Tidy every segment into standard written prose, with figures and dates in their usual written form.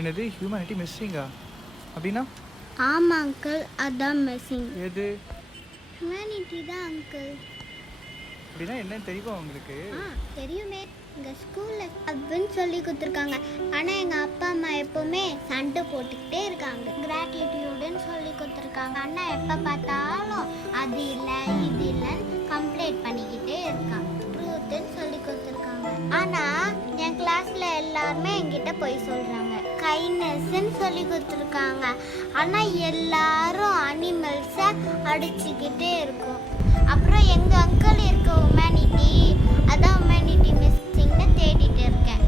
என்னது ஹியூமனிட்டி மிஸ்ஸிங்கா அப்படின்னா? ஆமாம் அங்கிள், அதான் மிஸ்ஸிங். எது ஹியூமனிட்டி தான் அங்கிள். அப்படின்னா என்னன்னு தெரியுமா உங்களுக்கு? தெரியுமே. எங்கள் ஸ்கூலில் அப்படின்னு சொல்லி கொடுத்துருக்காங்க. ஆனால் எங்கள் அப்பா அம்மா எப்போவுமே சண்டை போட்டுக்கிட்டே இருக்காங்க. கிராட்டிடியூடுன்னு சொல்லி கொடுத்துருக்காங்க. ஆனால் எப்போ பார்த்தாலும் அது இல்லை இது இல்லைன்னு கம்ப்ளைண்ட் பண்ணிக்கிட்டே இருக்காங்க. ட்ரூத்துன்னு சொல்லி கொடுத்துருக்காங்க. ஆனால் என் கிளாஸில் எல்லாருமே என்கிட்ட போய் சொல்கிறாங்க. கைண்ட்னஸ்ன்னு சொல்லி கொடுத்துருக்காங்க. ஆனால் எல்லாரும் அனிமல்ஸை அடிச்சுக்கிட்டே இருக்கும். அப்புறம் எங்கள் அங்கிள் இருக்க ஹியூமனிட்டி, அதான் ஹியூமனிட்டி மிஸ்ஸிங்னு தேடிட்டு இருக்கேன்.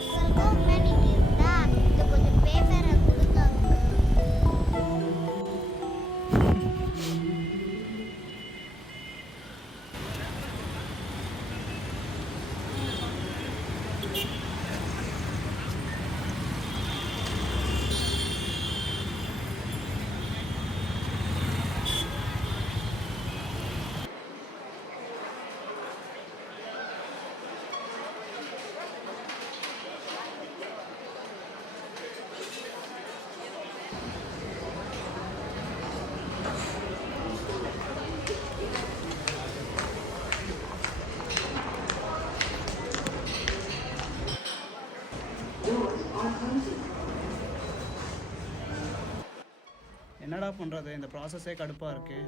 உங்களுக்கு ஹியூமனிட்டி இருந்தா இது கொஞ்சம் பேப்பரை கொடுங்க. என்னடா பண்ணுறது, இந்த ப்ராசஸே கடுப்பாக இருக்குது.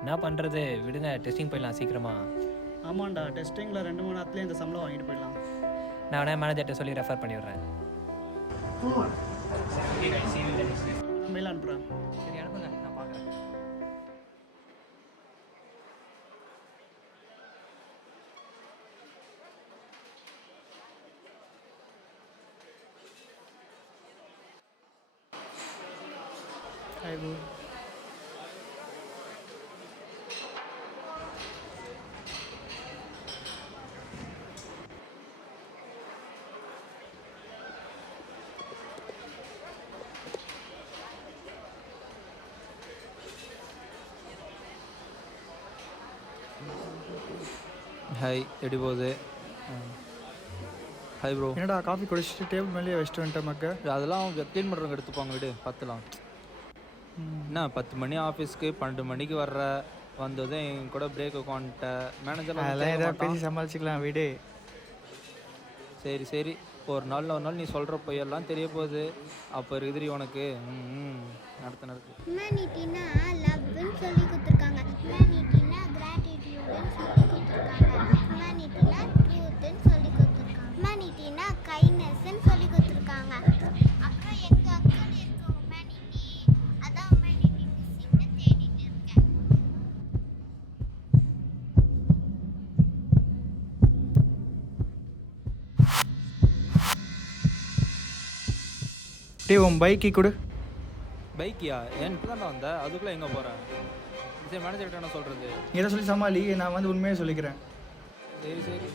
என்ன பண்ணுறது, விடுங்க, டெஸ்டிங் போயிடலாம் சீக்கிரமா. ஆமாண்டா, டெஸ்டிங்கில் 2-3 நேரத்துலேயே இந்த சம்பளம் வாங்கிட்டு போயிடலாம். நான் வேணா மேனேஜர்கிட்ட சொல்லி ரெஃபர் பண்ணி விட்றேன். மெயில் அனுப்புகிறேன். சரி அனுப்புங்க, நான் பார்க்குறேன். Hi, bro. ஹாய், எப்படி போகுது? Hi bro. என்னடா காஃபி குடிச்சிட்டு டேபிள் மேலேயே வச்சுட்டு வந்துட்டேன் மக்க. அதெல்லாம் அவங்க க்ளீன் பண்ணுறவங்க எடுத்துப்பாங்க, விடு பார்த்துலாம். என்ன 10 மணி ஆஃபீஸ்க்கு 12 மணிக்கு வர்ற, வந்ததும் என் கூட பிரேக் உட்காந்துட்ட மேனேஜர். அதெல்லாம் ஏதாவது பேசி சமாளிச்சிக்கலாம், விடு. சரி சரி, ஒரு நாள் நீ சொல்கிற பொய்யெல்லாம் தெரிய போகுது. அப்போ இருக்குதுரி உனக்கு. நடத்து. ஹியூமனிட்டினா லவ்னு சொல்லி கொடுத்துருக்காங்க. ஹியூமனிட்டினா கிராட்டிடியூடுன்னு சொல்லி கொடுத்துருக்காங்க. ஹியூமனிட்டினா ட்ரூத்துன்னு சொல்லி கொடுத்துருக்காங்க. ஹியூமனிட்டினா கைண்ட்னஸ்ன்னு சொல்லி கொடுத்துருக்காங்க. அப்புறம் எங்கள் அங்கிள் இருக்க ஹியூமனிட்டி, அதான் ஹியூமனிட்டி மிஸ்ஸிங்னு தேடிட்டு இருக்கேன். டேய் உன் பைக்கை கொடு. பைக்கியா? ஏன் இப்போ தான் வந்த, அதுக்குள்ளே எங்கே போகிறேன்? சரி மேனேஜர்கிட்ட என்ன சொல்கிறது? நீ எதை சொல்லி சமாளி, நான் வந்து உண்மையாக சொல்லிக்கிறேன். சரி சரி.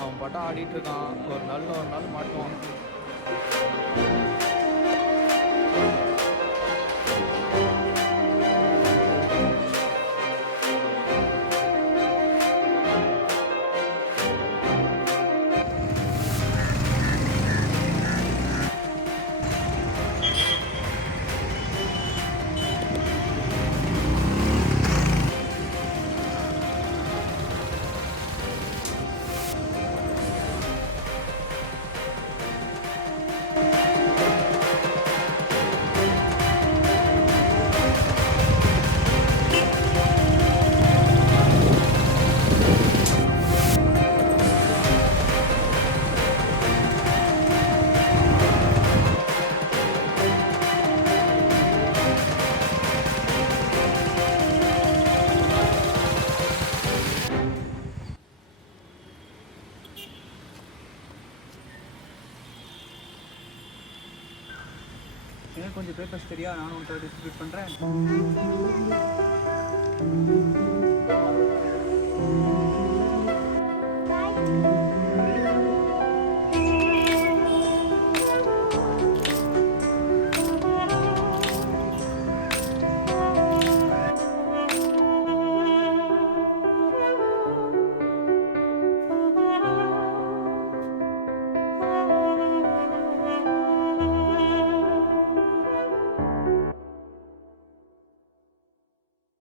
அவன் பாட்டா ஆடிட்டு இருக்கான், ஒரு நாள் மாட்டுவான். எனக்கு கொஞ்சம் பேப்பர்ஸ் தெரியா, நானும் உன்கிட்ட டிஸ்ட்ரிபியூட் பண்ணுறேன். ஆ, சரிங்க.